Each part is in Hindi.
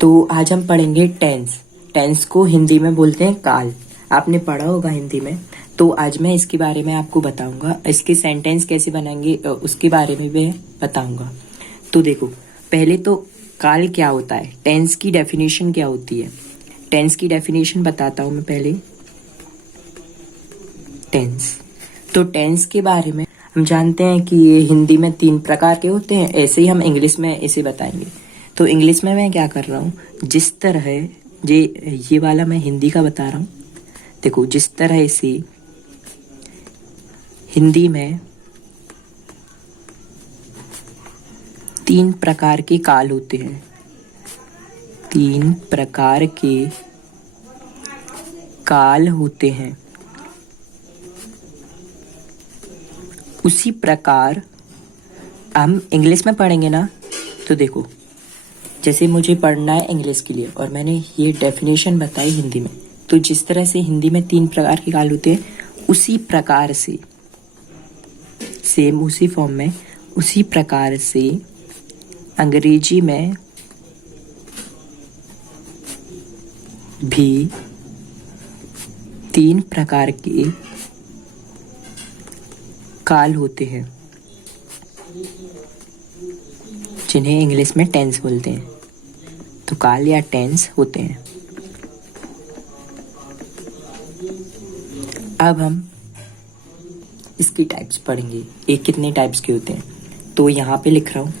तो आज हम पढ़ेंगे टेंस। टेंस को हिंदी में बोलते हैं काल। आपने पढ़ा होगा हिंदी में। तो आज मैं इसके बारे में आपको बताऊंगा, इसके सेंटेंस कैसे बनाएंगे उसके बारे में भी बताऊंगा। तो देखो, पहले तो काल क्या होता है, टेंस की डेफिनेशन क्या होती है। टेंस की डेफिनेशन बताता हूं मैं पहले। टेंस, तो टेंस के बारे में हम जानते हैं कि ये हिंदी में 3 प्रकार के होते हैं, ऐसे ही हम इंग्लिश में इसे बताएंगे। तो इंग्लिश में मैं क्या कर रहा हूँ, जिस तरह ये वाला मैं हिंदी का बता रहा हूँ। देखो, जिस तरह से हिंदी में 3 प्रकार के काल होते हैं, 3 प्रकार के काल होते हैं, उसी प्रकार हम इंग्लिश में पढ़ेंगे ना। तो देखो, जैसे मुझे पढ़ना है इंग्लिश के लिए और मैंने ये डेफिनेशन बताई हिंदी में, तो जिस तरह से हिंदी में 3 प्रकार के काल होते हैं, उसी प्रकार से सेम उसी फॉर्म में, उसी प्रकार से अंग्रेजी में भी 3 प्रकार के काल होते हैं, जिन्हें इंग्लिश में टेंस बोलते हैं। तो काल या टेंस होते हैं। अब हम इसकी टाइप्स पढ़ेंगे, ये कितने टाइप्स के होते हैं। तो यहाँ पे लिख रहा हूँ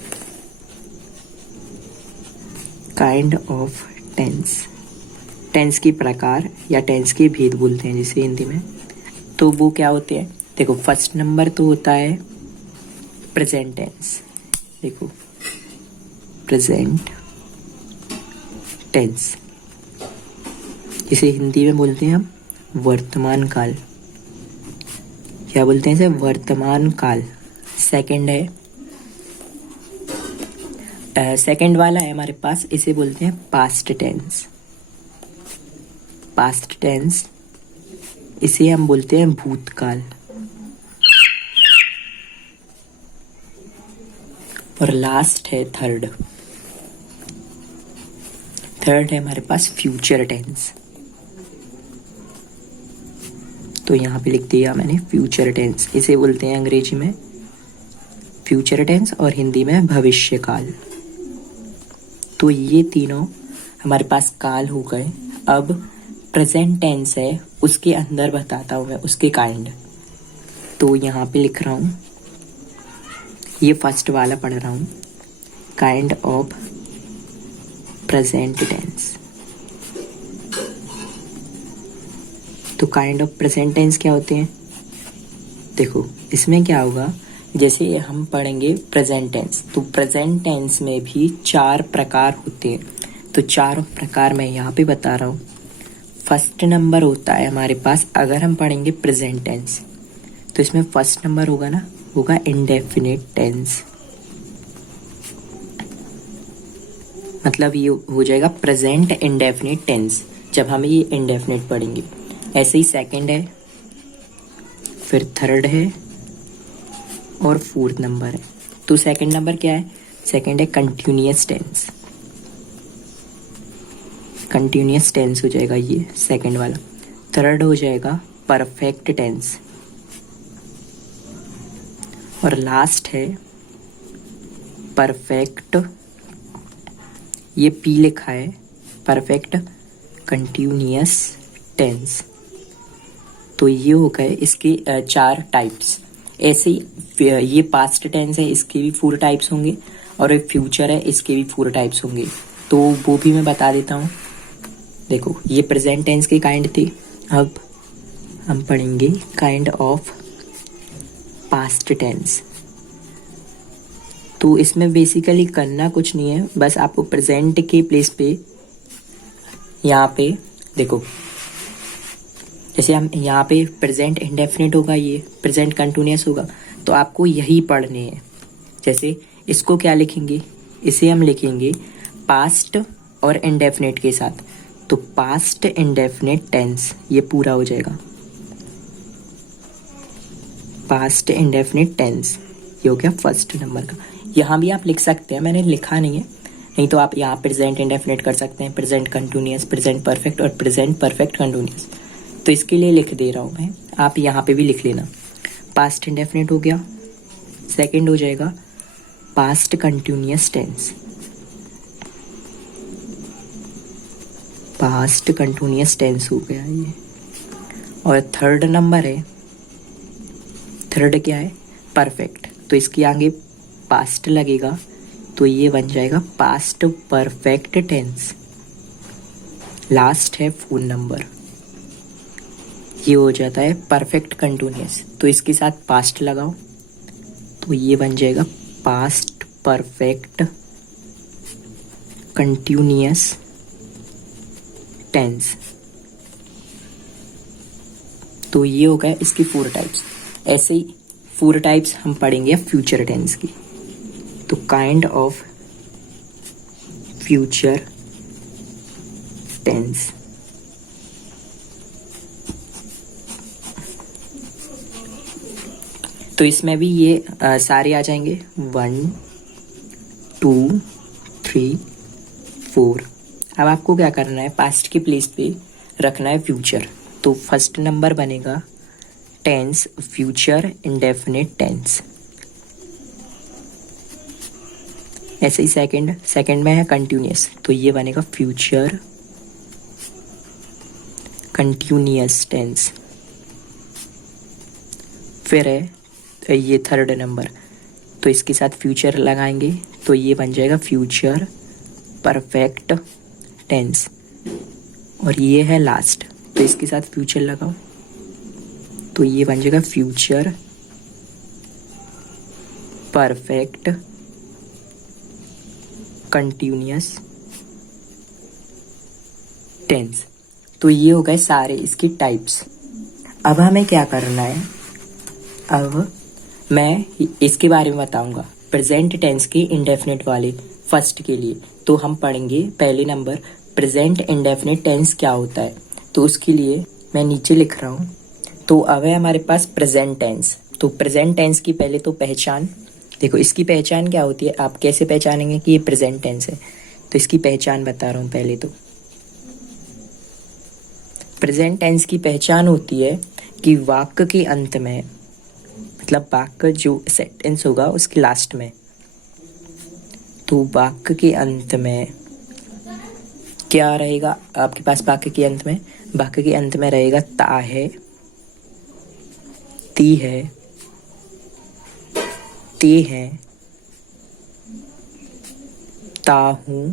काइंड ऑफ टेंस। टेंस के प्रकार या टेंस के भेद बोलते हैं जिसे हिंदी में। तो वो क्या होते हैं, देखो, फर्स्ट नंबर तो होता है प्रेजेंट टेंस। देखो, प्रेजेंट टेंस, इसे हिंदी में बोलते हैं हम वर्तमान काल। क्या बोलते हैं इसे, वर्तमान काल। सेकंड है, सेकंड वाला है हमारे पास, इसे बोलते हैं पास्ट टेंस। पास्ट टेंस, इसे हम बोलते हैं भूतकाल। और लास्ट है थर्ड है हमारे पास फ्यूचर टेंस। तो यहाँ पे लिख दिया मैंने फ्यूचर टेंस, इसे बोलते हैं अंग्रेजी में फ्यूचर टेंस और हिंदी में भविष्य काल। तो ये तीनों हमारे पास काल हो गए। अब प्रेजेंट टेंस है, उसके अंदर बताता हूँ मैं उसके काइंड। तो यहाँ पे लिख रहा हूँ, ये फर्स्ट वाला पढ़ रहा हूँ, काइंड ऑफ प्रेजेंट टेंस। तो काइंड ऑफ प्रेजेंट टेंस क्या होते हैं, देखो इसमें क्या होगा, जैसे हम पढ़ेंगे प्रेजेंट टेंस, तो प्रेजेंट टेंस में भी 4 प्रकार होते हैं। तो 4 प्रकार मैं यहाँ पे बता रहा हूँ। फर्स्ट नंबर होता है हमारे पास, अगर हम पढ़ेंगे प्रेजेंट टेंस, तो इसमें फर्स्ट नंबर होगा ना, होगा इंडेफिनिट टेंस। मतलब ये हो जाएगा प्रेजेंट इंडेफिनिट टेंस, जब हम ये इंडेफिनिट पढ़ेंगे। ऐसे ही सेकंड है, फिर थर्ड है और फोर्थ नंबर है। तो सेकंड नंबर क्या है, सेकंड है कंटिन्यूअस टेंस। कंटिन्यूअस टेंस हो जाएगा ये सेकंड वाला। थर्ड हो जाएगा परफेक्ट टेंस। और लास्ट है परफेक्ट, ये पी लिखा है, परफेक्ट कंटिन्यूअस टेंस। तो ये हो गए इसके 4 टाइप्स। ऐसे ही ये पास्ट टेंस है, इसके भी 4 टाइप्स होंगे, और एक फ्यूचर है, इसके भी 4 टाइप्स होंगे। तो वो भी मैं बता देता हूँ। देखो, ये प्रेजेंट टेंस के काइंड थे। अब हम पढ़ेंगे काइंड ऑफ पास्ट टेंस। तो इसमें बेसिकली करना कुछ नहीं है, बस आपको प्रेजेंट के प्लेस पे यहाँ पे देखो, जैसे हम यहाँ पे प्रेजेंट इंडेफिनिट होगा, ये प्रेजेंट कंटिन्यूअस होगा, तो आपको यही पढ़ने हैं। जैसे इसको क्या लिखेंगे, इसे हम लिखेंगे पास्ट और इंडेफिनिट के साथ। तो पास्ट इंडेफिनिट टेंस, ये पूरा हो जाएगा पास्ट इंडेफिनिट टेंस। ये हो गया फर्स्ट नंबर का। यहाँ भी आप लिख सकते हैं, मैंने लिखा नहीं है, नहीं तो आप यहाँ प्रेजेंट इंडेफिनिट कर सकते हैं, प्रेजेंट कंटिन्यूअस, प्रेजेंट परफेक्ट और प्रेजेंट परफेक्ट कंटिन्यूअस। तो इसके लिए लिख दे रहा हूँ मैं, आप यहाँ पे भी लिख लेना। पास्ट इंडेफिनिट हो गया, सेकंड हो जाएगा past continuous tense, past continuous tense हो गया ये। और थर्ड नंबर है, थर्ड क्या है, परफेक्ट। तो इसके आगे पास्ट लगेगा तो ये बन जाएगा पास्ट परफेक्ट टेंस। लास्ट है फोन नंबर, ये हो जाता है परफेक्ट कंटिन्यूअस। तो इसके साथ पास्ट लगाओ तो ये बन जाएगा पास्ट परफेक्ट कंटिन्यूअस टेंस। तो ये हो गया इसकी 4 टाइप्स। ऐसे ही 4 टाइप्स हम पढ़ेंगे फ्यूचर टेंस की। तो काइंड ऑफ फ्यूचर टेंस, तो इसमें भी ये सारे आ जाएंगे 1 2 3 4। अब आपको क्या करना है, पास्ट की प्लेस पे रखना है फ्यूचर। तो फर्स्ट नंबर बनेगा टेंस फ्यूचर इंडेफिनिट टेंस। ऐसे ही सेकंड में है कंटिन्यूअस, तो ये बनेगा फ्यूचर कंटिन्यूअस टेंस। फिर है ये थर्ड नंबर, तो इसके साथ फ्यूचर लगाएंगे तो ये बन जाएगा फ्यूचर परफेक्ट टेंस। और ये है लास्ट, तो इसके साथ फ्यूचर लगाओ तो ये बन जाएगा फ्यूचर परफेक्ट कंटिन्यूअस टेंस। तो ये हो गए सारे इसकी टाइप्स। अब हमें क्या करना है, अब मैं इसके बारे में बताऊंगा प्रेजेंट टेंस के इंडेफिनिट वाले फर्स्ट के लिए। तो हम पढ़ेंगे पहले नंबर प्रेजेंट इंडेफिनिट टेंस क्या होता है। तो उसके लिए मैं नीचे लिख रहा हूँ। तो अब है हमारे पास प्रेजेंट टेंस। तो प्रेजेंट टेंस की पहले तो पहचान देखो, इसकी पहचान क्या होती है, आप कैसे पहचानेंगे कि ये प्रेजेंट टेंस है। तो इसकी पहचान बता रहा हूँ पहले। तो प्रेजेंट टेंस की पहचान होती है कि वाक्य के अंत में, मतलब वाक्य जो सेंटेंस होगा उसके लास्ट में, तो वाक्य के अंत में क्या रहेगा आपके पास, वाक्य के अंत में, वाक्य के अंत में रहेगा ता है, ती है, ते है, ता हूं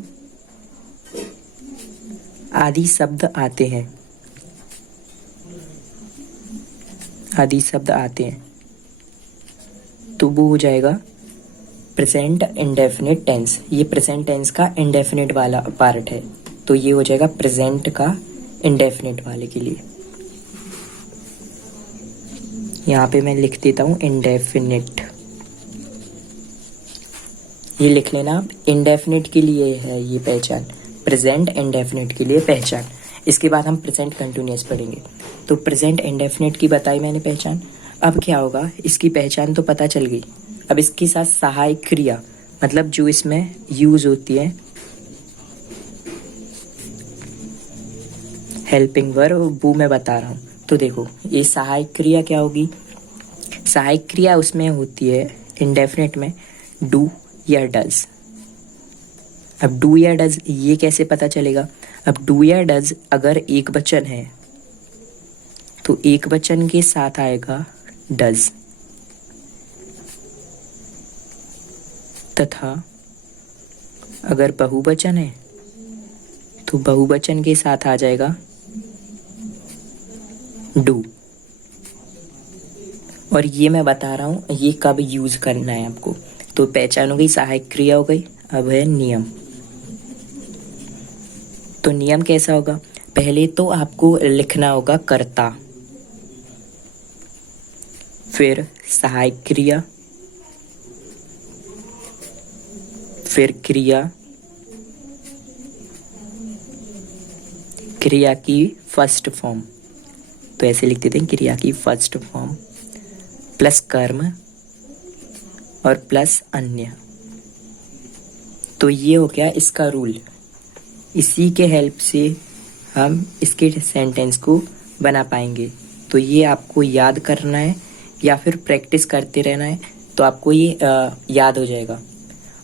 आदि शब्द आते हैं, आदि शब्द आते हैं। तो वो हो जाएगा प्रेजेंट इंडेफिनिट टेंस। ये प्रेजेंट टेंस का इंडेफिनिट वाला पार्ट है। तो ये हो जाएगा प्रेजेंट का इंडेफिनिट वाले के लिए। यहाँ पे मैं लिख देता हूँ इंडेफिनिट, ये लिख लेना आप। इंडेफिनिट के लिए है ये पहचान, प्रेजेंट इंडेफिनिट के लिए पहचान। इसके बाद हम प्रेजेंट कंटिन्यूअस पढ़ेंगे। तो प्रेजेंट इंडेफिनिट की बताई मैंने पहचान। अब क्या होगा, इसकी पहचान तो पता चल गई। अब इसके साथ सहायक क्रिया, मतलब जो इसमें यूज होती है, हेल्पिंग वर्ब, वो मैं बता रहा हूँ। तो देखो ये सहायक क्रिया क्या होगी, सहायक क्रिया उसमें होती है इंडेफिनिट में डू या डज। अब डू या डज ये कैसे पता चलेगा, अब डू या डज अगर एक वचन है तो एक वचन के साथ आएगा डज, तथा अगर बहुवचन है तो बहुवचन के साथ आ जाएगा डू। और ये मैं बता रहा हूँ ये कब यूज करना है आपको। तो पहचान हो गई, सहायक क्रिया हो गई। अब है नियम। तो नियम कैसा होगा, पहले तो आपको लिखना होगा कर्ता, फिर सहायक क्रिया, फिर क्रिया, क्रिया की फर्स्ट फॉर्म। तो ऐसे लिख देते हैं क्रिया की फर्स्ट फॉर्म प्लस कर्म और प्लस अन्य। तो ये हो गया इसका रूल। इसी के हेल्प से हम इसके सेंटेंस को बना पाएंगे। तो ये आपको याद करना है या फिर प्रैक्टिस करते रहना है, तो आपको ये याद हो जाएगा।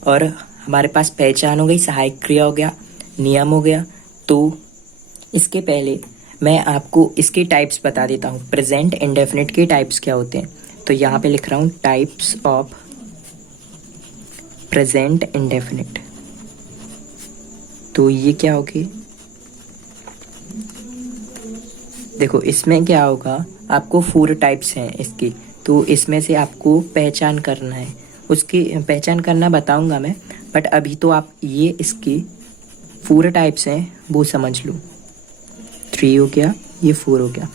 और हमारे पास पहचान हो गई, सहायक क्रिया हो गया, नियम हो गया। तो इसके पहले मैं आपको इसके टाइप्स बता देता हूँ। प्रेजेंट इंडेफिनिट के टाइप्स क्या होते हैं, तो यहाँ पे लिख रहा हूँ टाइप्स ऑफ प्रेजेंट इंडेफिनिट। तो ये क्या होगी, देखो इसमें क्या होगा, आपको 4 टाइप्स हैं इसकी। तो इसमें से आपको पहचान करना है, उसकी पहचान करना बताऊंगा मैं, बट अभी तो आप ये इसकी 4 टाइप्स हैं वो समझ लो। 3 हो गया, ये 4 हो गया।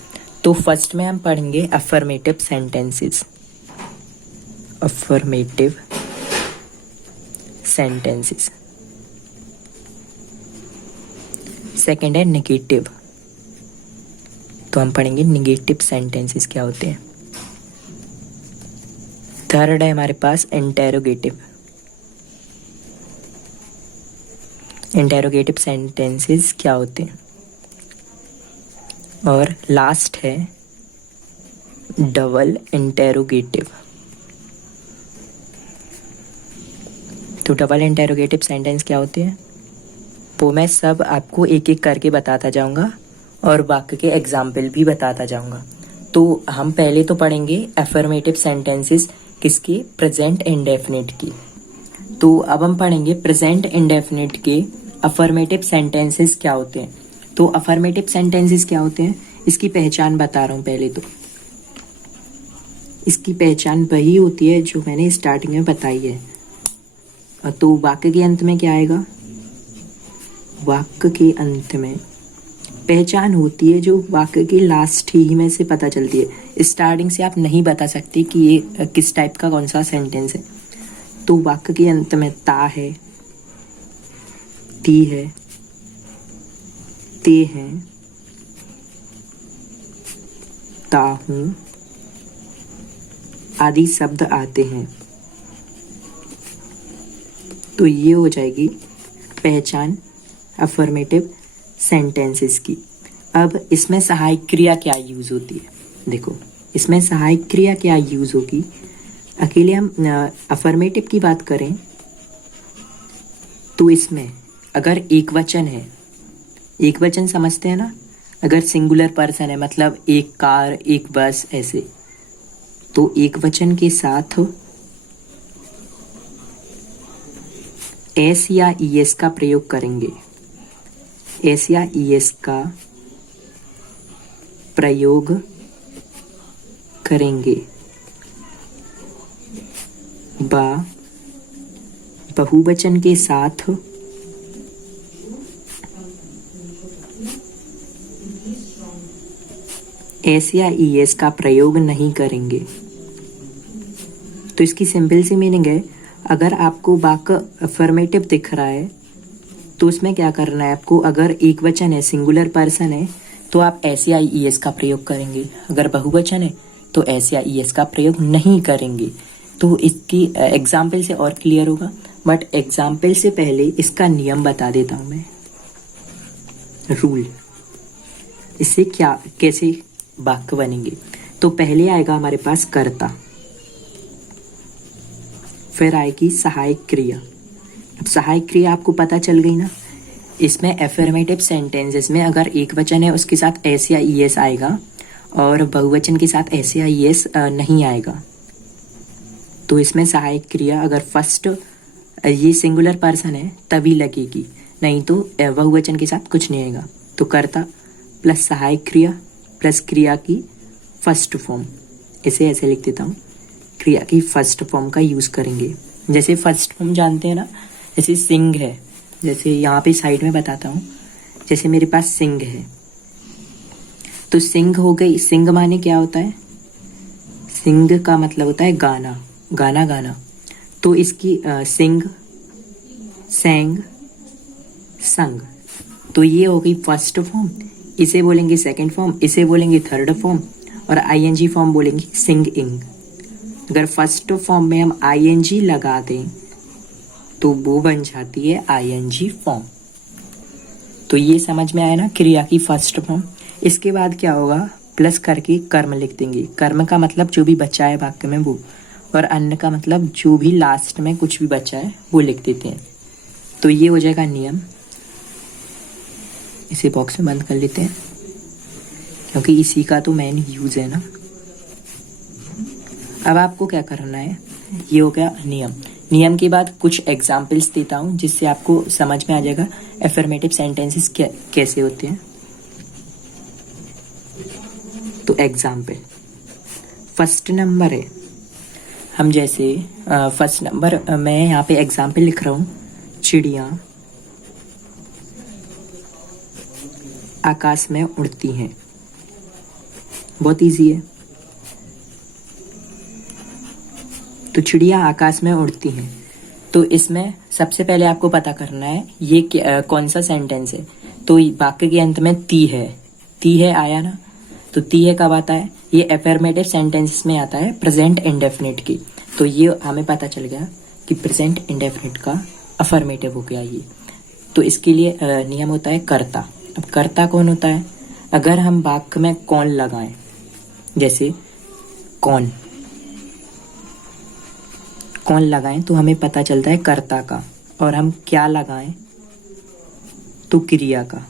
तो फर्स्ट में हम पढ़ेंगे affirmative sentences. Affirmative sentences. Second है नेगेटिव, तो हम पढ़ेंगे नेगेटिव सेंटेंसेस क्या होते हैं। थर्ड है हमारे पास इंटेरोगेटिव। इंटेरोगेटिव सेंटेंसेस क्या होते हैं। और लास्ट है डबल इंटेरोगेटिव। तो डबल इंटेरोगेटिव सेंटेंस क्या होते हैं, वो मैं सब आपको एक एक करके बताता जाऊंगा और वाक्य के एग्जाम्पल भी बताता जाऊंगा। तो हम पहले तो पढ़ेंगे अफर्मेटिव सेंटेंसेस किसके, प्रेजेंट इंडेफिनिट की। तो अब हम पढ़ेंगे प्रेजेंट इंडेफिनिट के अफर्मेटिव सेंटेंसेस क्या होते हैं। तो अफर्मेटिव सेंटेंसेस क्या होते हैं, इसकी पहचान बता रहा हूं पहले। तो इसकी पहचान वही होती है जो मैंने स्टार्टिंग में बताई है। तो वाक्य के अंत में क्या आएगा, वाक्य के अंत में पहचान होती है जो वाक्य के लास्ट ही में से पता चलती है। स्टार्टिंग से आप नहीं बता सकते कि ये किस टाइप का कौन सा सेंटेंस है। तो वाक्य के अंत में ता है, ती है, ते हैं, ताहूं आदि शब्द आते हैं। तो ये हो जाएगी पहचान अफर्मेटिव सेंटेंसेस की। अब इसमें सहायक क्रिया क्या यूज होती है, देखो इसमें सहायक क्रिया क्या यूज होगी। अकेले हम अफर्मेटिव की बात करें तो इसमें अगर एक वचन है, एक वचन समझते हैं ना, अगर सिंगुलर पर्सन है मतलब एक कार, एक बस, ऐसे, तो एक वचन के साथ एस या ईएस का प्रयोग करेंगे। एस या ईएस का प्रयोग करेंगे। बहुवचन के साथ एस या ईएस का प्रयोग नहीं करेंगे। तो इसकी सिंपल सी मीनिंग है, अगर आपको वाक्य अफर्मेटिव दिख रहा है तो उसमें क्या करना है आपको, अगर एक वचन है, सिंगुलर पर्सन है, तो आप एस या ईएस का प्रयोग करेंगे। अगर बहुवचन है तो एस या ईएस का प्रयोग नहीं करेंगे। तो इसकी एग्जाम्पल से और क्लियर होगा, बट एग्जाम्पल से पहले इसका नियम बता देता हूं मैं, रूल। इससे क्या कैसे वाक्य बनेंगे। तो पहले आएगा हमारे पास कर्ता, फिर आएगी सहायक क्रिया। अब सहायक क्रिया आपको पता चल गई ना। इसमें अफर्मेटिव सेंटेंसेस में अगर एक वचन है उसके साथ एस या ईएस आएगा और बहुवचन के साथ एस या ईएस नहीं आएगा। तो इसमें सहायक क्रिया अगर फर्स्ट ये सिंगुलर पर्सन है तभी लगेगी, नहीं तो बहुवचन के साथ कुछ नहीं आएगा। तो कर्ता प्लस सहायक क्रिया प्लस क्रिया की फर्स्ट फॉर्म, इसे ऐसे लिख देता हूँ, क्रिया की फर्स्ट फॉर्म का यूज करेंगे। जैसे फर्स्ट फॉर्म जानते हैं ना, जैसे सिंह है, जैसे यहाँ पे साइड में बताता हूँ, जैसे मेरे पास सिंह है तो सिंह हो गई। सिंह माने क्या होता है, सिंह का मतलब होता है गाना, गाना गाना। तो इसकी सिंह, सेंग, संग, तो ये हो गई फर्स्ट फॉर्म। इसे बोलेंगे सेकंड फॉर्म, इसे बोलेंगे थर्ड फॉर्म, और आईएनजी फॉर्म बोलेंगे सिंग इंग। अगर फर्स्ट फॉर्म में हम आईएनजी लगा दें तो वो बन जाती है आईएनजी फॉर्म। तो ये समझ में आया ना, क्रिया की फर्स्ट फॉर्म। इसके बाद क्या होगा, प्लस करके कर्म लिख देंगे। कर्म का मतलब जो भी बचा है वाक्य में वो, और अन्न का मतलब जो भी लास्ट में कुछ भी बचा है वो लिख देते हैं। तो ये हो जाएगा नियम। इसे बॉक्स में बंद कर लेते हैं क्योंकि इसी का तो मेन यूज है ना। अब आपको क्या करना है, ये हो गया नियम। नियम के बाद कुछ एग्जाम्पल्स देता हूँ जिससे आपको समझ में आ जाएगा एफर्मेटिव सेंटेंसेस कैसे होते हैं। तो एग्जाम्पल फर्स्ट नंबर है, हम जैसे फर्स्ट नंबर मैं यहाँ पे एग्जाम्पल लिख रहा हूँ, चिड़िया आकाश में उड़ती हैं। बहुत इजी है। तो चिड़िया आकाश में उड़ती हैं, तो इसमें सबसे पहले आपको पता करना है ये कौन सा सेंटेंस है। तो वाक्य के अंत में ती है आया ना। तो ती है कब आता है, ये एफर्मेटिव सेंटेंस में आता है प्रेजेंट इंडेफिनिट की। तो ये हमें पता चल गया कि प्रेजेंट इंडेफिनिट का अफर्मेटिव हो गया ये। तो इसके लिए नियम होता है कर्ता। अब कर्ता कौन होता है, अगर हम वाक्य में कौन लगाएं, जैसे कौन लगाएं तो हमें पता चलता है कर्ता का, और हम क्या लगाएं तो क्रिया का।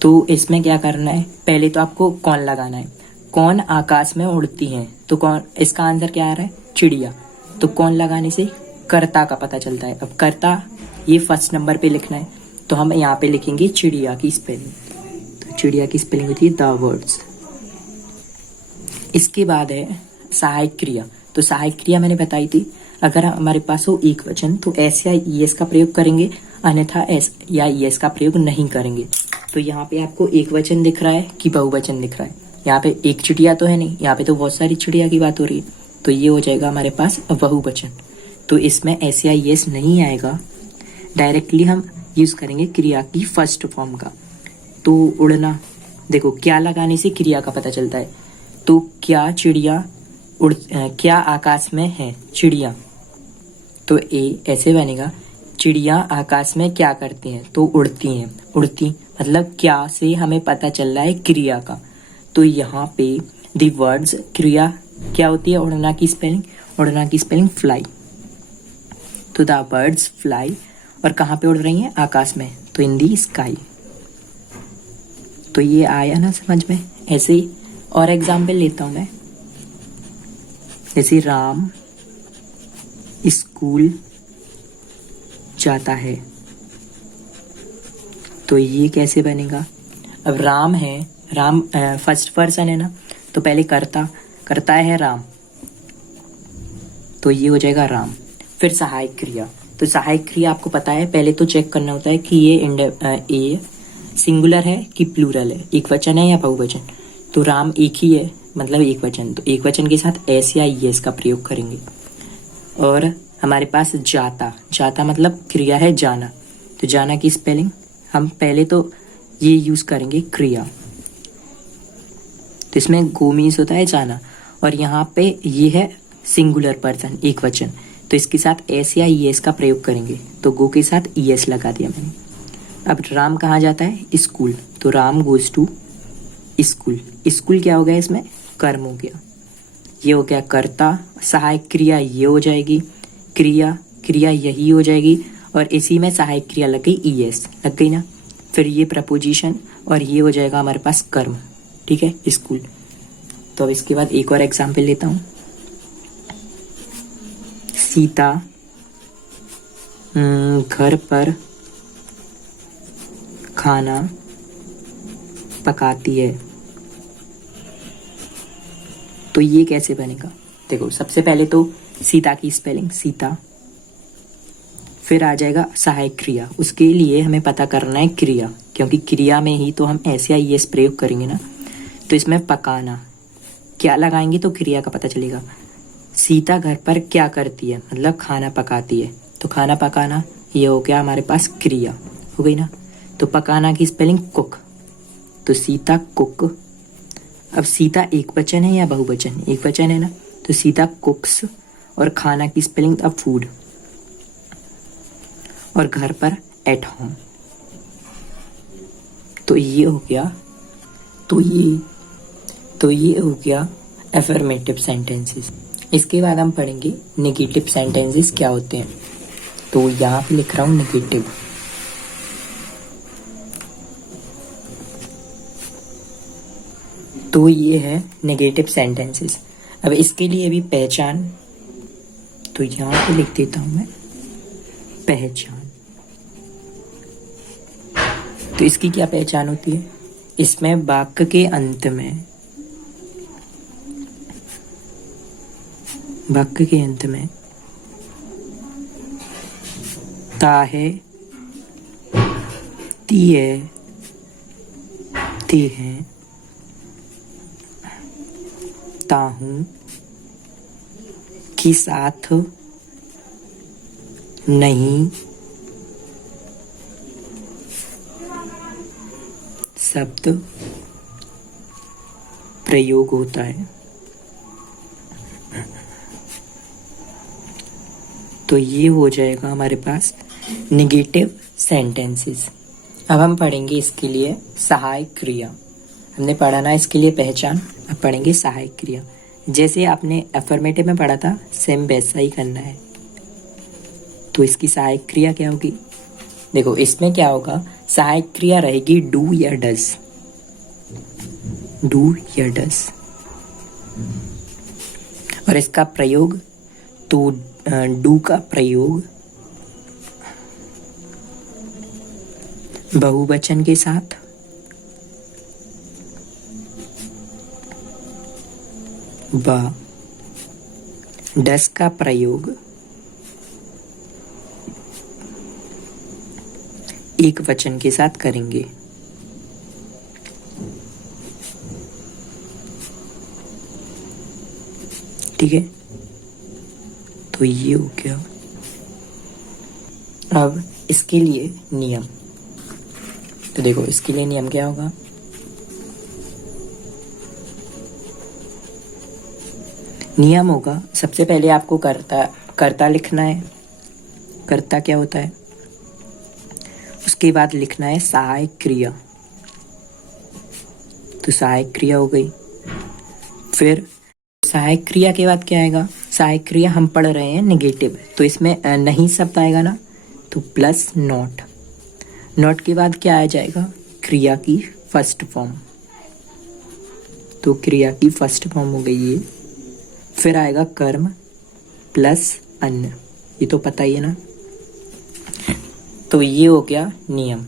तो इसमें क्या करना है, पहले तो आपको कौन लगाना है। कौन आकाश में उड़ती हैं, तो कौन, इसका आंसर क्या आ रहा है, चिड़िया। तो कौन लगाने से कर्ता का पता चलता है। अब कर्ता ये फर्स्ट नंबर पे लिखना है, तो हम यहाँ पे लिखेंगे चिड़िया की स्पेलिंग। तो चिड़िया की स्पेलिंग होती है द वर्ड्स। इसके बाद है सहायक क्रिया। तो सहायक क्रिया मैंने बताई थी, अगर हमारे पास हो एक वचन तो एस या ईएस का प्रयोग करेंगे, अन्यथा एस या ईएस का प्रयोग नहीं करेंगे। तो यहाँ पे आपको एक वचन दिख रहा है कि बहुवचन दिख रहा है। यहाँ पे एक चिड़िया तो है नहीं, यहाँ पे तो बहुत सारी चिड़िया की बात हो रही है। तो ये हो जाएगा हमारे पास बहुवचन। तो इसमें एस या ईएस नहीं आएगा, डायरेक्टली हम यूज करेंगे क्रिया की फर्स्ट फॉर्म का। तो उड़ना, देखो क्या लगाने से क्रिया का पता चलता है। तो क्या चिड़िया क्या आकाश में है चिड़िया, तो ए ऐसे बनेगा, चिड़िया आकाश में क्या करती हैं, तो उड़ती हैं। उड़ती मतलब क्या से हमें पता चल रहा है क्रिया का। तो यहाँ पे दी वर्ड्स क्रिया क्या होती है, उड़ना की स्पेलिंग फ्लाई। तो द बर्ड्स फ्लाई, और कहाँ पे उड़ रही हैं, आकाश में, तो इन दी स्काई। तो ये आया ना समझ में। ऐसे ही और एग्जाम्पल लेता हूं मैं, जैसे राम स्कूल जाता है। तो ये कैसे बनेगा, अब राम है, राम फर्स्ट पर्सन है ना, तो पहले करता है राम, तो ये हो जाएगा राम। फिर सहायक क्रिया। तो सहायक क्रिया आपको पता है, पहले तो चेक करना होता है कि ये सिंगुलर है कि प्लूरल है, एक वचन है या बहुवचन। तो राम एक ही है, मतलब एक वचन, तो एक वचन के साथ एस या ईएस का प्रयोग करेंगे। और हमारे पास जाता मतलब क्रिया है जाना। तो जाना की स्पेलिंग हम पहले तो ये यूज करेंगे क्रिया। तो इसमें गो मीन्स होता है जाना, और यहाँ पे ये है सिंगुलर पर्सन, एक वचन, तो इसके साथ एस या ईएस का प्रयोग करेंगे। तो गो के साथ ईएस लगा दिया मैंने। अब राम कहाँ जाता है, स्कूल, तो राम गोज टू स्कूल क्या हो गया, इसमें कर्म हो गया। ये हो गया कर्ता, सहायक क्रिया ये हो जाएगी, क्रिया यही हो जाएगी, और इसी में सहायक क्रिया लग गई ईएस, लग गई ना। फिर ये प्रपोजिशन, और ये हो जाएगा हमारे पास कर्म, ठीक है, स्कूल। तो अब इसके बाद एक और एग्जाम्पल लेता हूँ, सीता घर पर खाना पकाती है। तो ये कैसे बनेगा, देखो सबसे पहले तो सीता की स्पेलिंग सीता, फिर आ जाएगा सहायक क्रिया। उसके लिए हमें पता करना है क्रिया, क्योंकि क्रिया में ही तो हम ऐसे या ये प्रयोग करेंगे ना। तो इसमें पकाना, क्या लगाएंगे तो क्रिया का पता चलेगा। सीता घर पर क्या करती है, मतलब खाना पकाती है, तो खाना पकाना ये हो गया हमारे पास क्रिया, हो गई ना। तो पकाना की स्पेलिंग कुक, तो सीता कुक। अब सीता एक वचन है या बहुवचन, एक वचन है ना, तो सीता कुक्स और खाना की स्पेलिंग था फूड, और घर पर एट होम। तो ये हो गया, तो ये हो गया एफर्मेटिव सेंटेंसेस। इसके बाद हम पढ़ेंगे नेगेटिव सेंटेंसेस क्या होते हैं। तो यहाँ पे लिख रहा हूँ नेगेटिव। तो ये है नेगेटिव सेंटेंसेस। अब इसके लिए भी पहचान, तो यहाँ पे लिख देता हूँ मैं पहचान। तो इसकी क्या पहचान होती है, इसमें वाक्य के अंत में ता है, ती है, ती है, ताहूं के साथ नहीं शब्द प्रयोग होता है। तो ये हो जाएगा हमारे पास नेगेटिव सेंटेंसेस। अब हम पढ़ेंगे इसके लिए सहायक क्रिया। हमने पढ़ा ना इसके लिए पहचान, अब पढ़ेंगे सहायक क्रिया। जैसे आपने अफर्मेटिव में पढ़ा था, सेम वैसा ही करना है। तो इसकी सहायक क्रिया क्या होगी, देखो इसमें क्या होगा, सहायक क्रिया रहेगी डू या डज, डू या डज। और इसका प्रयोग, तो डू का प्रयोग बहुवचन के साथ, व डज का प्रयोग एक वचन के साथ करेंगे। ठीक है, तो ये हो गया। अब इसके लिए नियम, तो देखो इसके लिए नियम क्या होगा, नियम होगा सबसे पहले आपको कर्ता लिखना है। कर्ता क्या होता है, उसके बाद लिखना है सहायक क्रिया। तो सहायक क्रिया हो गई। फिर सहायक क्रिया के बाद क्या आएगा, सहायक क्रिया हम पढ़ रहे हैं नेगेटिव, तो इसमें नहीं शब्द आएगा ना, तो प्लस नॉट। नॉट के बाद क्या आ जाएगा, क्रिया की फर्स्ट फॉर्म। तो क्रिया की फर्स्ट फॉर्म हो गई ये। फिर आएगा कर्म प्लस अन्य, ये तो पता ही है ना। तो ये हो गया नियम।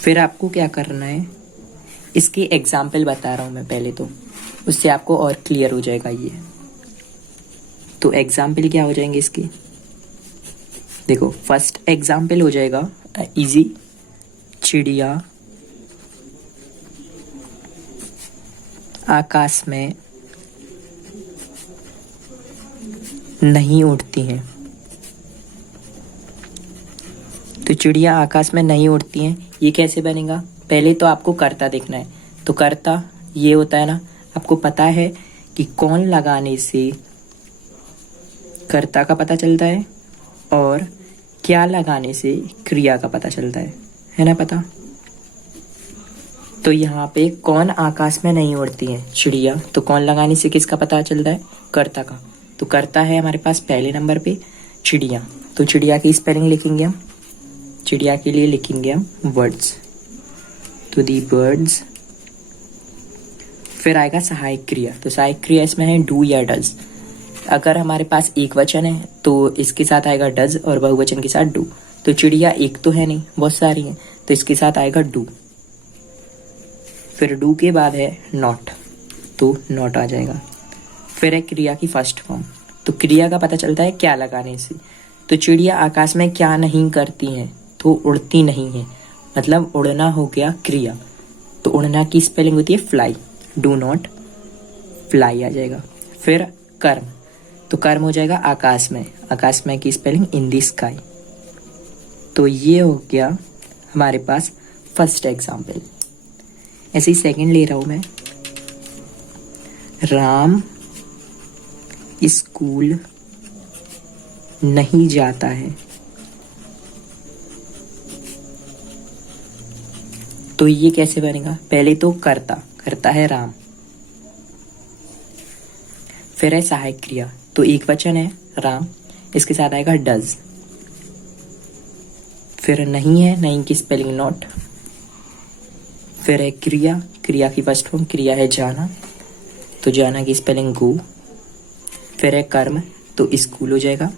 फिर आपको क्या करना है, इसके एग्जाम्पल बता रहा हूं मैं पहले, तो उससे आपको और क्लियर हो जाएगा ये। तो एग्जाम्पल क्या हो जाएंगे इसके, देखो फर्स्ट एग्जाम्पल हो जाएगा इजी, चिड़िया आकाश में नहीं उड़ती हैं। तो चिड़िया आकाश में नहीं उड़ती हैं, ये कैसे बनेगा, पहले तो आपको कर्ता देखना है। तो कर्ता ये होता है ना, आपको पता है कि कौन लगाने से कर्ता का पता चलता है और क्या लगाने से क्रिया का पता चलता है ना पता। तो यहाँ पे कौन आकाश में नहीं उड़ती है, चिड़िया, तो कौन लगाने से किसका पता चलता है, कर्ता का। तो कर्ता है हमारे पास पहले नंबर पे चिड़िया। तो चिड़िया की स्पेलिंग लिखेंगे हम, चिड़िया के लिए लिखेंगे हम वर्ड्स, तो दी बर्ड्स। फिर आएगा सहायक क्रिया। तो सहायक क्रिया इसमें है डू या डज। अगर हमारे पास एक वचन है तो इसके साथ आएगा डज और बहुवचन के साथ डू। तो चिड़िया एक तो है नहीं, बहुत सारी हैं, तो इसके साथ आएगा डू। फिर डू के बाद है नॉट, तो नॉट आ जाएगा। फिर है क्रिया की फर्स्ट फॉर्म। तो क्रिया का पता चलता है क्या लगाने से। तो चिड़िया आकाश में क्या नहीं करती हैं, तो उड़ती नहीं है, मतलब उड़ना हो गया क्रिया। तो उड़ना की स्पेलिंग होती है फ्लाई, डू नॉट फ्लाई आ जाएगा। फिर कर्म, तो कर्म हो जाएगा आकाश में, आकाश में की स्पेलिंग इन दी स्काई। तो ये हो गया हमारे पास फर्स्ट एग्जाम्पल। ऐसे ही सेकंड ले रहा हूँ मैं। राम स्कूल नहीं जाता है। तो ये कैसे बनेगा? पहले तो करता, करता है राम, फिर है सहायक क्रिया, तो एक वचन है राम, इसके साथ आएगा डज, फिर नहीं है, नहीं की स्पेलिंग नॉट, फिर है क्रिया, क्रिया की फर्स्ट फॉर्म क्रिया है जाना, तो जाना की स्पेलिंग गो, फिर है कर्म, तो स्कूल हो जाएगा,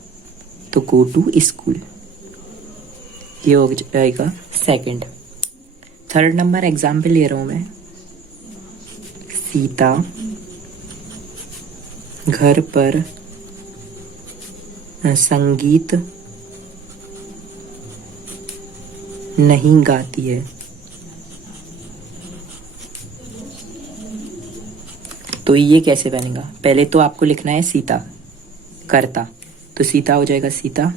तो गो टू स्कूल, ये हो जाएगा सेकंड। थर्ड नंबर एग्जाम्पल ले रहा हूं मैं। सीता घर पर संगीत नहीं गाती है। तो ये कैसे बनेगा? पहले तो आपको लिखना है सीता, करता, तो सीता हो जाएगा सीता,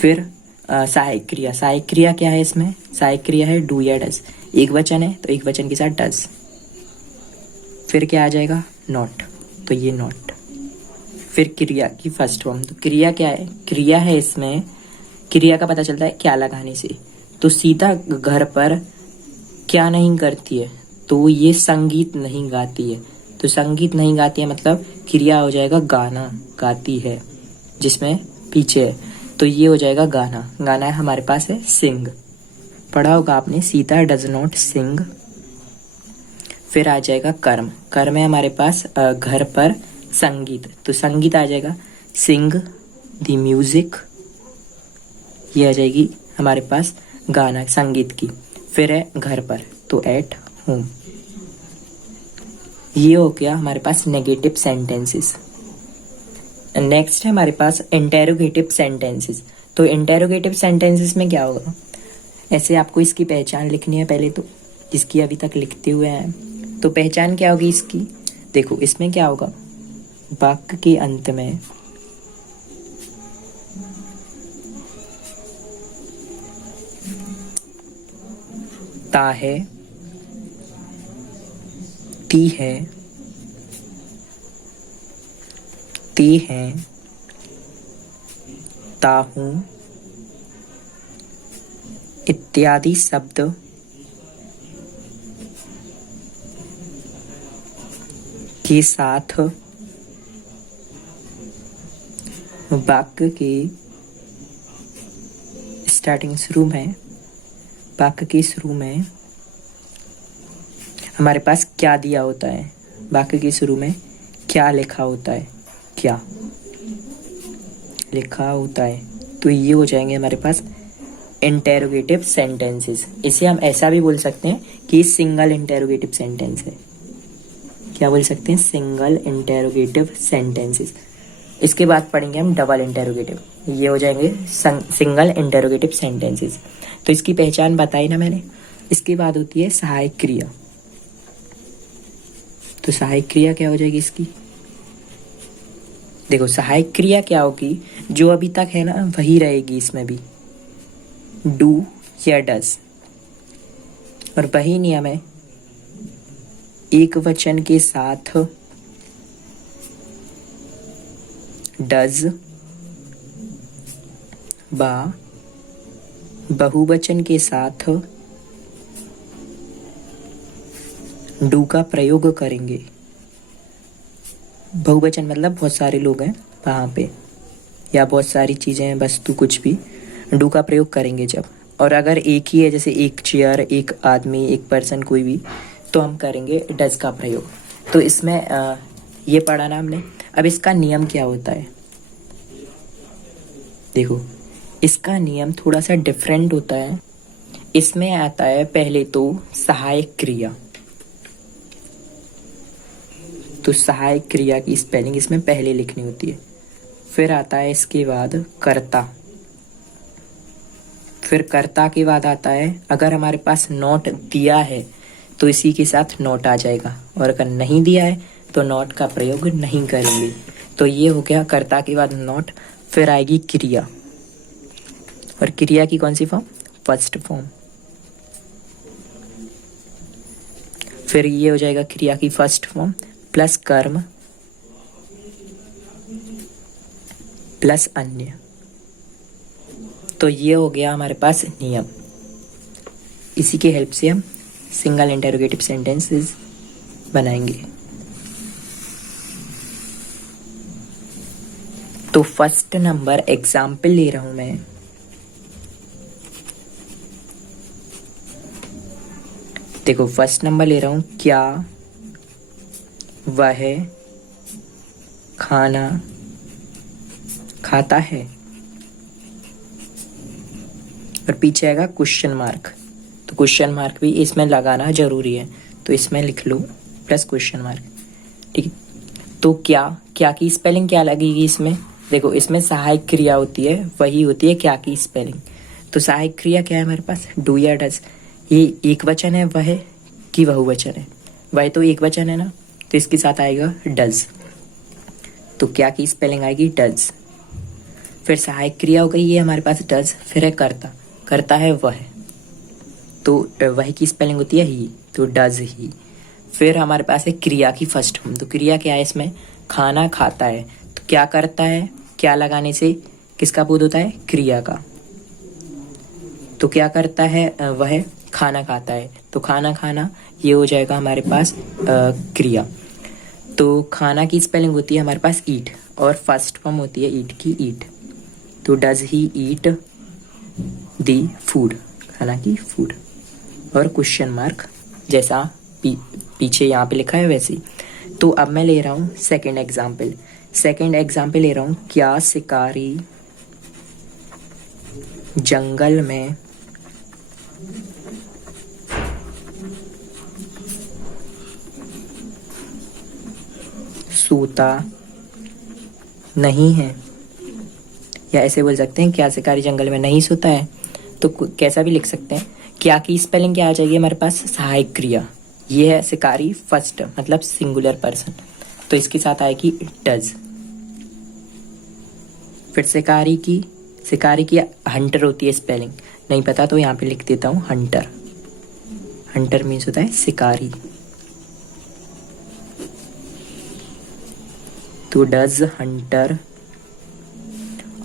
फिर सहायक क्रिया, सहायक क्रिया क्या है इसमें? सहायक क्रिया है डू या डज, एक वचन है तो एक वचन के साथ डज, फिर क्या आ जाएगा? नॉट, तो ये नॉट, फिर क्रिया की फर्स्ट फॉर्म, तो क्रिया क्या है? क्रिया है इसमें, क्रिया का पता चलता है क्या लगाने से, तो सीता घर पर क्या नहीं करती है? तो ये संगीत नहीं गाती है, तो संगीत नहीं गाती है मतलब क्रिया हो जाएगा गाना, गाती है, जिसमें पीछे है, तो ये हो जाएगा गाना, गाना है हमारे पास है सिंग, पढ़ा होगा आपने, सीता डज नॉट सिंग। फिर आ जाएगा कर्म, कर्म है हमारे पास घर पर संगीत, तो संगीत आ जाएगा सिंग द म्यूजिक, ये आ जाएगी हमारे पास गाना संगीत की, फिर है घर पर, तो एट होम। ये हो गया हमारे पास नेगेटिव सेंटेंसेस। नेक्स्ट है हमारे पास इंटेरोगेटिव सेंटेंसेस। तो इंटेरोगेटिव सेंटेंसेस में क्या होगा? ऐसे आपको इसकी पहचान लिखनी है पहले तो, जिसकी अभी तक लिखते हुए हैं, तो पहचान क्या होगी इसकी? देखो इसमें क्या होगा, वाक्य के अंत में ता है, ती है, ती है, ता हूं इत्यादि शब्द के साथ वाक्य के स्टार्टिंग शुरू में, वाक्य के शुरू में हमारे पास क्या दिया होता है? वाक्य के शुरू में क्या लिखा होता है? क्या लिखा होता है? तो ये हो जाएंगे हमारे पास इंटेरोगेटिव सेंटेंसेस। इसे हम ऐसा भी बोल सकते हैं कि सिंगल इंटेरोगेटिव सेंटेंस है। क्या बोल सकते हैं? Single interrogative sentences. इसके बाद पढ़ेंगे हम डबल इंटेरोगेटिव, ये हो जाएंगे सिंगल इंटेरोगेटिव सेंटेंसेस। तो इसकी पहचान बताई ना मैंने। इसके बाद होती है सहायक क्रिया। तो सहायक क्रिया क्या हो जाएगी इसकी? देखो सहायक क्रिया क्या होगी, जो अभी तक है ना वही रहेगी इसमें भी, डू या डज, और वही नियम है, एक वचन के साथ डज बा बहुवचन के साथ डू का प्रयोग करेंगे। बहुवचन मतलब बहुत सारे लोग हैं वहाँ पे, या बहुत सारी चीज़ें हैं, वस्तु कुछ भी, डू का प्रयोग करेंगे जब। और अगर एक ही है, जैसे एक चेयर, एक आदमी, एक पर्सन, कोई भी, तो हम करेंगे डज का प्रयोग। तो इसमें ये पढ़ा ना हमने। अब इसका नियम क्या होता है? देखो इसका नियम थोड़ा सा डिफरेंट होता है। इसमें आता है पहले तो सहायक क्रिया। तो सहायक क्रिया की स्पेलिंग इसमें पहले लिखनी होती है। फिर आता है इसके बाद कर्ता। फिर कर्ता के बाद आता है, अगर हमारे पास नॉट दिया है तो इसी के साथ नॉट आ जाएगा, और अगर नहीं दिया है तो नॉट का प्रयोग नहीं करेंगे। तो ये हो गया कर्ता के बाद नॉट। फिर आएगी क्रिया, और क्रिया की कौन सी फॉर्म? First form. फिर ये हो जाएगा क्रिया की फर्स्ट फॉर्म प्लस कर्म प्लस अन्य। तो ये हो गया हमारे पास नियम। इसी की हेल्प से हम सिंगल इंटेरोगेटिव सेंटेंसेस बनाएंगे। तो फर्स्ट नंबर एग्जाम्पल ले रहा हूं मैं। देखो फर्स्ट नंबर ले रहा हूं, क्या वह खाना खाता है। और पीछे आएगा क्वेश्चन मार्क। तो क्वेश्चन मार्क भी इसमें लगाना जरूरी है, तो इसमें लिख लो प्लस क्वेश्चन मार्क। ठीक है, तो क्या की स्पेलिंग क्या लगेगी इसमें। देखो इसमें सहायक क्रिया होती है, वही होती है क्या की स्पेलिंग। तो सहायक क्रिया क्या है हमारे पास, डू या डज। ये एक वचन है वह कि बहुवचन है। वह तो एक वचन है ना, तो इसके साथ आएगा डज। तो क्या की स्पेलिंग आएगी डज। फिर सहायक क्रिया हो गई ये हमारे पास डज। फिर है करता, करता है वह, तो वह की स्पेलिंग होती है ही, तो डज ही। फिर हमारे पास है क्रिया की फर्स्ट फॉर्म। तो क्रिया क्या है इसमें, खाना खाता है। तो क्या करता है, क्या लगाने से किसका बोध होता है, क्रिया का। तो क्या करता है वह खाना खाता है। तो खाना खाना ये हो जाएगा हमारे पास क्रिया। तो खाना की स्पेलिंग होती है हमारे पास ईट, और फर्स्ट फॉर्म होती है ईट की ईट। तो does he eat the food, खाना की फूड। और क्वेश्चन मार्क जैसा पीछे यहाँ पे लिखा है वैसे ही। तो अब मैं ले रहा हूँ सेकंड एग्जाम्पल। सेकंड एग्जाम्पल ले रहा हूँ, क्या शिकारी जंगल में सोता नहीं है। या ऐसे बोल सकते हैं, क्या शिकारी जंगल में नहीं सोता है। तो कैसा भी लिख सकते हैं। क्या की स्पेलिंग क्या आ जाएगी हमारे पास, सहायक क्रिया। ये है शिकारी फर्स्ट, मतलब सिंगुलर पर्सन, तो इसके साथ आएगी डज। फिर शिकारी की हंटर होती है स्पेलिंग, नहीं पता तो यहाँ पे लिख देता हूँ हंटर। हंटर मीन्स होता है शिकारी। तो डज हंटर।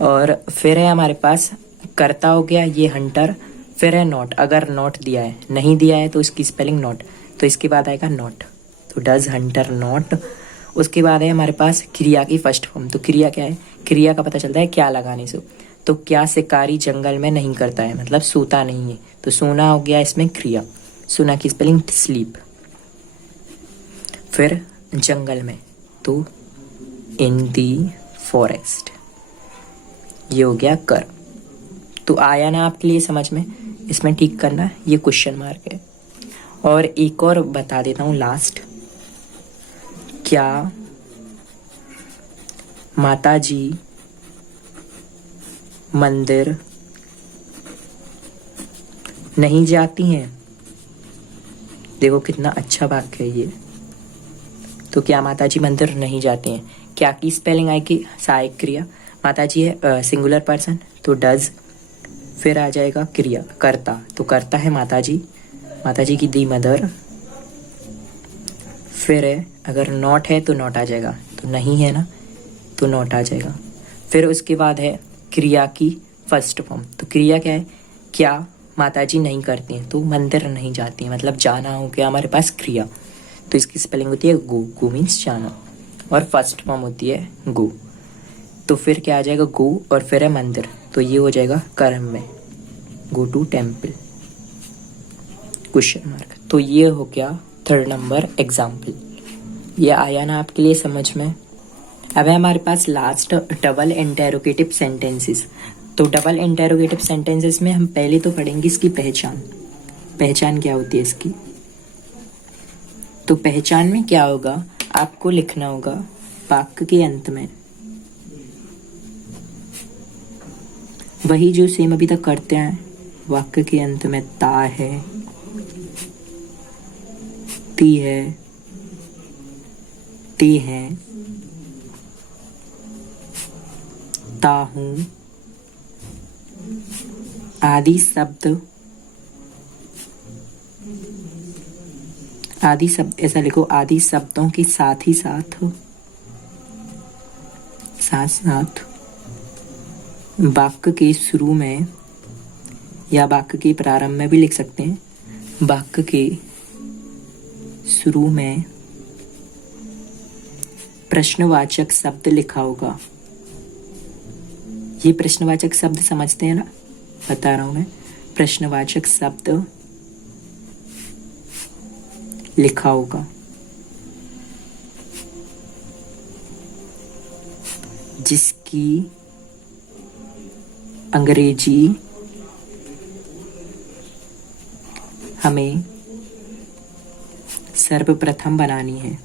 और फिर है हमारे पास करता हो गया ये हंटर। फिर है नॉट, अगर नॉट दिया है, नहीं दिया है तो इसकी स्पेलिंग नॉट, तो इसके बाद आएगा नॉट। तो डज हंटर नॉट। उसके बाद है हमारे पास क्रिया की फर्स्ट फॉर्म। तो क्रिया क्या है, क्रिया का पता चलता है क्या लगाने से। तो क्या शिकारी जंगल में नहीं करता है, मतलब सोता नहीं है। तो सोना हो गया इसमें क्रिया। सोना की स्पेलिंग स्लीप। फिर जंगल में, तो इन दी फॉरेस्ट, ये हो गया कर। तो आया ना आपके लिए समझ में, इसमें ठीक करना, ये क्वेश्चन मार्क है। और एक और बता देता हूँ लास्ट, क्या माता जी मंदिर नहीं जाती हैं। देखो कितना अच्छा वाक्य है ये। तो क्या माता जी मंदिर नहीं जाती हैं, क्या की स्पेलिंग आएगी, सहायक क्रिया। माता जी है सिंगुलर पर्सन, तो डज। फिर आ जाएगा क्रिया करता, तो करता है माता जी की दी मदर। फिर है अगर नॉट है तो नॉट आ जाएगा, तो नहीं है ना तो नॉट आ जाएगा। फिर उसके बाद है क्रिया की फर्स्ट फॉर्म। तो क्रिया क्या है, क्या माता जी नहीं करती हैं, तो मंदिर नहीं जाती हैं, मतलब जाना हो गया हमारे पास क्रिया। तो इसकी स्पेलिंग होती है गो, गो मीन्स जाना, और फर्स्ट फॉर्म होती है गो। तो फिर क्या आ जाएगा गो, और फिर है मंदिर, तो ये हो जाएगा कर्म में, go to temple, question mark. तो ये हो गया थर्ड नंबर एग्जाम्पल। ये आया ना आपके लिए समझ में। अब है हमारे पास लास्ट डबल इंटेरोगेटिव सेंटेंसेस। तो डबल इंटेरोगेटिव सेंटेंसेस में हम पहले तो पढ़ेंगे इसकी पहचान। पहचान क्या होती है इसकी। तो पहचान में क्या होगा, आपको लिखना होगा वाक्य के अंत में वही जो सेम अभी तक करते हैं। वाक्य के अंत में ता है, ती है, ते हैं, ता हूं आदि शब्द आदि शब्द ऐसा लिखो, आदि शब्दों के साथ ही साथ साथ साथ वाक्य के शुरू में या वाक्य के प्रारंभ में भी लिख सकते हैं। वाक्य के शुरू में प्रश्नवाचक शब्द लिखा होगा। ये प्रश्नवाचक शब्द समझते हैं ना, बता रहा हूं मैं। प्रश्नवाचक शब्द लिखा होगा जिसकी अंग्रेजी हमें सर्वप्रथम बनानी है।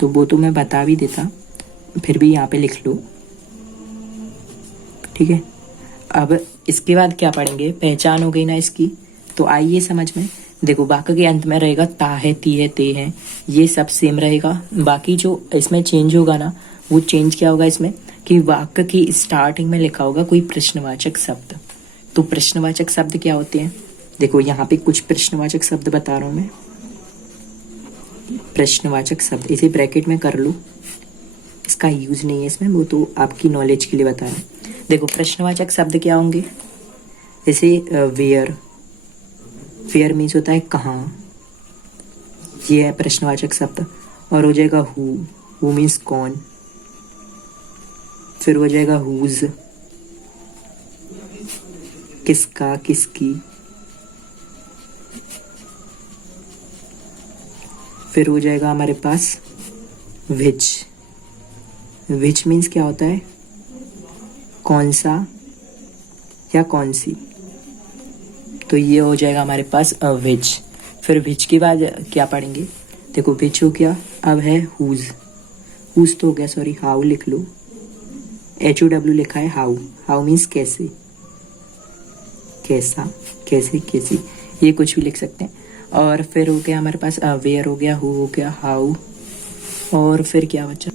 तो वो तो मैं बता भी देता, फिर भी यहाँ पे लिख लो, ठीक है। अब इसके बाद क्या पढ़ेंगे, पहचान हो गई ना इसकी। तो आइए समझ में। देखो वाक्य के अंत में रहेगा ता है, ती है, ते है, ये सब सेम रहेगा। बाकी जो इसमें चेंज होगा ना, वो चेंज क्या होगा इसमें कि वाक्य की स्टार्टिंग में लिखा होगा कोई प्रश्नवाचक शब्द। तो प्रश्नवाचक शब्द क्या होते हैं, देखो यहाँ पे कुछ प्रश्नवाचक शब्द बता रहा हूं मैं। प्रश्नवाचक शब्द इसे ब्रैकेट में कर लो, इसका यूज नहीं है इसमें, वो तो आपकी नॉलेज के लिए बता रहा हूं। देखो प्रश्नवाचक शब्द क्या होंगे, जैसे वेयर, वेयर मीन्स होता है कहाँ, ये है प्रश्नवाचक शब्द। और हो जाएगा हु मीन्स कौन। फिर हो जाएगा हुज, किसका, किसकी। फिर हो जाएगा हमारे पास विच, विच मीन्स क्या होता है, कौन सा या कौन सी। तो ये हो जाएगा हमारे पास विच। फिर विच के बाद क्या पढ़ेंगे, देखो विच हो गया, अब है हुज, हुज तो हो गया, सॉरी हाउ लिख लो, HOW लिखा है हाउ, हाउ मीन्स कैसे, कैसा, कैसे, कैसी, ये कुछ भी लिख सकते हैं। और फिर हो गया हमारे पास वेयर हो गया, हु हो गया, हाउ, और फिर क्या बचा,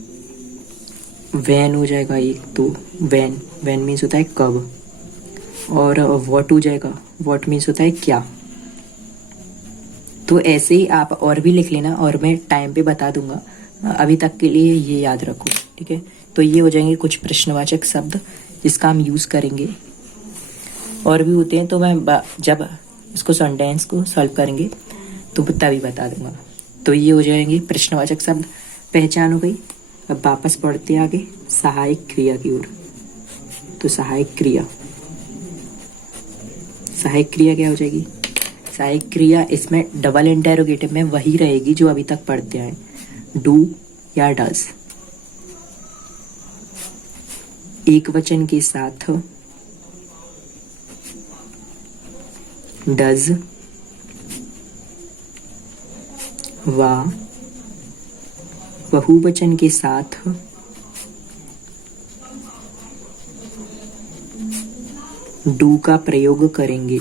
वैन हो जाएगा एक, तो वैन, वैन मीन्स होता है कब। और व्हाट हो जाएगा, व्हाट मीन्स होता है क्या। तो ऐसे ही आप और भी लिख लेना, और मैं टाइम पे बता दूंगा, अभी तक के लिए ये याद रखो, ठीक है। तो ये हो जाएंगे कुछ प्रश्नवाचक शब्द जिसका हम यूज करेंगे। और भी होते हैं, तो मैं जब इसको सेंटेंस को सॉल्व करेंगे तो तभी बता दूंगा। तो ये हो जाएंगे प्रश्नवाचक शब्द, पहचान हो गई। अब वापस बढ़ते आगे सहायक क्रिया की ओर। तो सहायक क्रिया, सहायक क्रिया क्या हो जाएगी, सहायक क्रिया इसमें डबल इंटेरोगेटिव में वही रहेगी जो अभी तक पढ़ते आए, डू या डज। एक वचन के साथ डज व बहुवचन के साथ डू का प्रयोग करेंगे,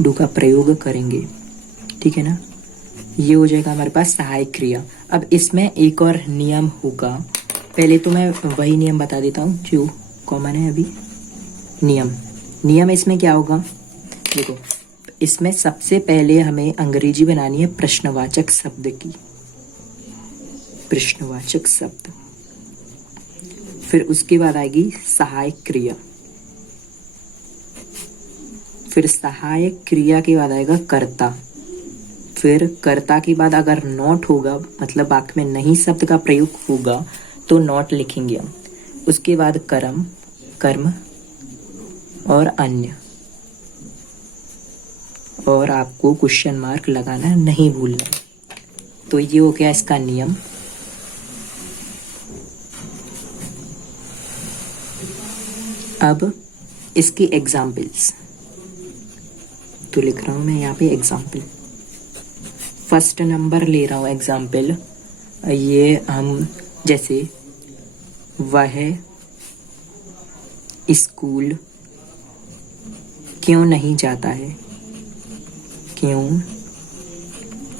डू का प्रयोग करेंगे, ठीक है ना। ये हो जाएगा हमारे पास सहायक क्रिया। अब इसमें एक और नियम होगा, पहले तो मैं वही नियम बता देता हूँ जो कॉमन है अभी। नियम इसमें क्या होगा, देखो इसमें सबसे पहले हमें अंग्रेजी बनानी है प्रश्नवाचक शब्द की, प्रश्नवाचक शब्द। फिर उसके बाद आएगी सहायक क्रिया, फिर सहायक क्रिया के बाद आएगा कर्ता, फिर कर्ता के बाद अगर नॉट होगा, मतलब वाक्य में नहीं शब्द का प्रयोग होगा तो नॉट लिखेंगे हम। उसके बाद कर्म और अन्य, और आपको क्वेश्चन मार्क लगाना नहीं भूलना। तो ये हो गया इसका नियम। अब इसकी एग्जाम्पल्स, तो लिख रहा हूं मैं यहाँ पे एग्जाम्पल, फर्स्ट नंबर ले रहा हूँ एग्जाम्पल। ये हम जैसे वह स्कूल क्यों नहीं जाता है, क्यों,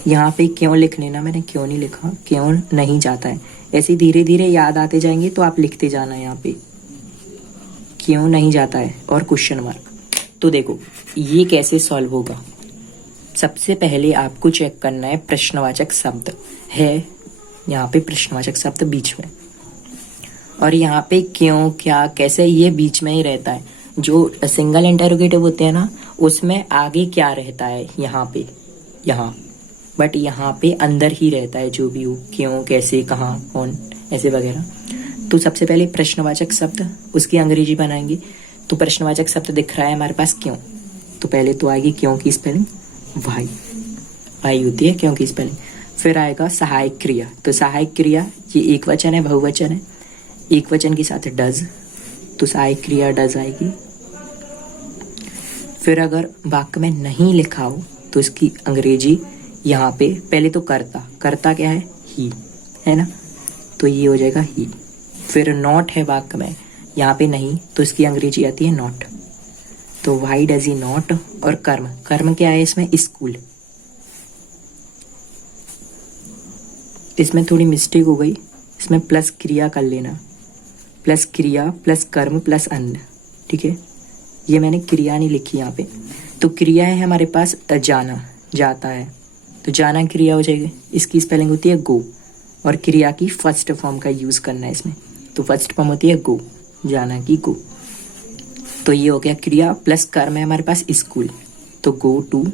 यहाँ पे क्यों लिख लेना, मैंने क्यों नहीं लिखा, क्यों नहीं जाता है। ऐसे धीरे धीरे याद आते जाएंगे तो आप लिखते जाना यहाँ पे क्यों नहीं जाता है और क्वेश्चन मार्क। तो देखो ये कैसे सॉल्व होगा। सबसे पहले आपको चेक करना है प्रश्नवाचक शब्द है, यहाँ पे प्रश्नवाचक शब्द बीच में, और यहाँ पे क्यों क्या कैसे ये बीच में ही रहता है। जो सिंगल इंटेरोगेटिव होते हैं ना उसमें आगे क्या रहता है यहाँ पे, यहाँ, बट यहाँ पे अंदर ही रहता है जो भी हो, क्यों कैसे कहाँ कौन ऐसे वगैरह। तो सबसे पहले प्रश्नवाचक शब्द उसकी अंग्रेजी बनाएंगे। तो प्रश्नवाचक शब्द दिख रहा है हमारे पास क्यों, तो पहले तो आएगी क्यों की स्पेलिंग वाई, वाई होती है क्यों की स्पेलिंग। फिर आएगा सहायक क्रिया, तो सहायक क्रिया ये एक वचन है बहुवचन है, एक वचन के साथ डज, तो सहायक क्रिया डज आएगी। फिर अगर वाक्य में नहीं लिखा हो तो इसकी अंग्रेजी यहाँ पे पहले तो करता, करता क्या है ही है ना, तो ये हो जाएगा ही। फिर नॉट है वाक्य में, यहाँ पे नहीं, तो इसकी अंग्रेजी आती है नॉट, तो वाई डज ही नॉट। और कर्म, कर्म क्या है इसमें स्कूल, इसमें थोड़ी मिस्टेक हो गई, इसमें प्लस क्रिया कर लेना, प्लस क्रिया प्लस कर्म प्लस अन्न, ठीक है। ये मैंने क्रिया नहीं लिखी यहाँ पे। तो क्रिया है हमारे पास जाना, जाता है, तो जाना क्रिया हो जाएगी, इसकी स्पेलिंग होती है गो, और क्रिया की फर्स्ट फॉर्म का यूज करना है इसमें, तो फर्स्ट फॉर्म होती है गो, जाना की गो। तो ये हो गया क्रिया, प्लस कर्म है हमारे पास स्कूल, तो गो टू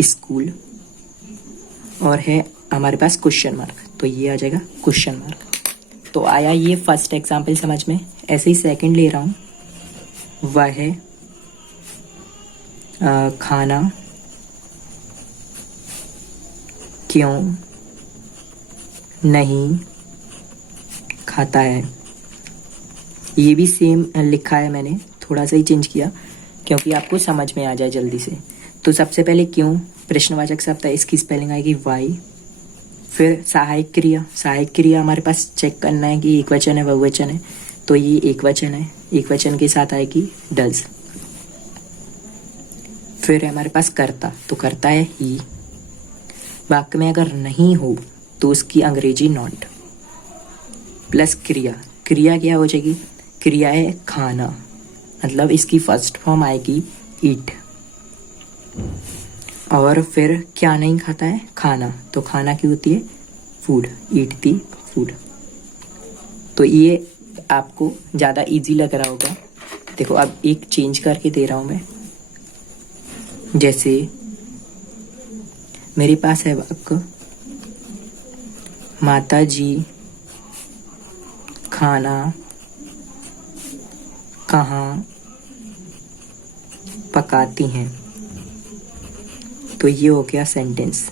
स्कूल, और है हमारे पास क्वेश्चन मार्क, तो ये आ जाएगा क्वेश्चन मार्क। तो आया ये फर्स्ट एग्जाम्पल समझ में। ऐसे ही सेकंड ले रहा हूँ, वह है खाना क्यों नहीं खाता है। ये भी सेम लिखा है मैंने, थोड़ा सा ही चेंज किया क्योंकि आपको समझ में आ जाए जल्दी से। तो सबसे पहले क्यों प्रश्नवाचक शब्द है, इसकी स्पेलिंग आएगी वाई। फिर सहायक क्रिया, सहायक क्रिया हमारे पास चेक करना है कि एक वचन है बहुवचन है, तो ये एक वचन है, एक वचन के साथ आएगी डज। फिर है हमारे पास कर्ता, तो कर्ता है ही। वाक्य में अगर नहीं हो तो उसकी अंग्रेजी नॉट, प्लस क्रिया, क्रिया क्या हो जाएगी, क्रिया है खाना, मतलब इसकी फर्स्ट फॉर्म आएगी ईट। और फिर क्या नहीं खाता है, खाना, तो खाना की होती है फूड, ईट दी फूड। तो ये आपको ज़्यादा इजी लग रहा होगा। देखो अब एक चेंज करके दे रहा हूँ मैं, जैसे मेरे पास है वाक्य माता जी खाना कहाँ पकाती हैं, तो ये हो गया सेंटेंस।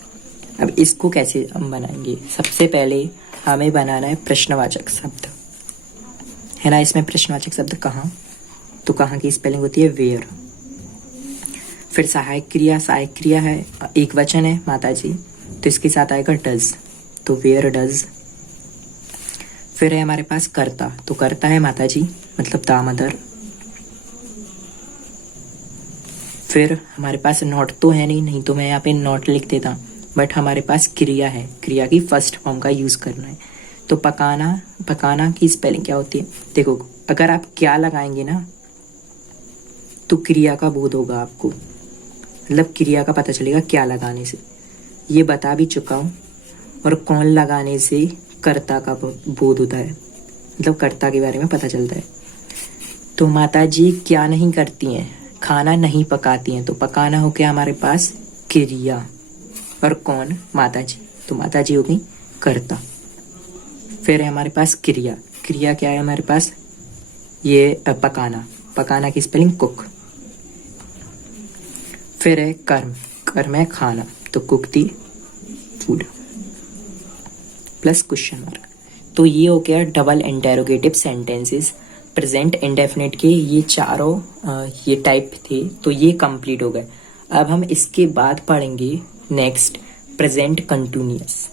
अब इसको कैसे हम बनाएंगे, सबसे पहले हमें बनाना है प्रश्नवाचक शब्द, है ना। इसमें प्रश्नवाचक शब्द कहाँ, तो कहाँ की स्पेलिंग होती है वेयर। फिर सहायक क्रिया, सहायक क्रिया है एक वचन है माता जी, तो इसके साथ आएगा डज, तो वेयर डज। फिर है हमारे पास कर्ता, तो कर्ता है माता जी मतलब द मदर। फिर हमारे पास नॉट तो है नहीं तो मैं यहाँ पे नॉट लिख देता, बट हमारे पास क्रिया है, क्रिया की फर्स्ट फॉर्म का यूज करना है। तो पकाना, पकाना की स्पेलिंग क्या होती है, देखो अगर आप क्या लगाएंगे ना तो क्रिया का बोध होगा आपको, मतलब क्रिया का पता चलेगा क्या लगाने से, ये बता भी चुका हूँ। और कौन लगाने से कर्ता का बोध होता है, मतलब कर्ता के बारे में पता चलता है। तो माता जी क्या नहीं करती हैं, खाना नहीं पकाती हैं, तो पकाना हो गया हमारे पास क्रिया, और कौन माता जी, तो माता जी हो गई कर्ता। फिर है हमारे पास क्रिया, क्रिया क्या है हमारे पास, ये पकाना, पकाना की स्पेलिंग कुक। फिर है कर्म, कर्म है खाना, तो कुक दी फूड, प्लस क्वेश्चन मार्क। तो ये हो गया double interrogative sentences. Present indefinite के ये चारों ये टाइप थे, तो ये कंप्लीट हो गए। अब हम इसके बाद पढ़ेंगे नेक्स्ट प्रेजेंट कंटिन्यूअस।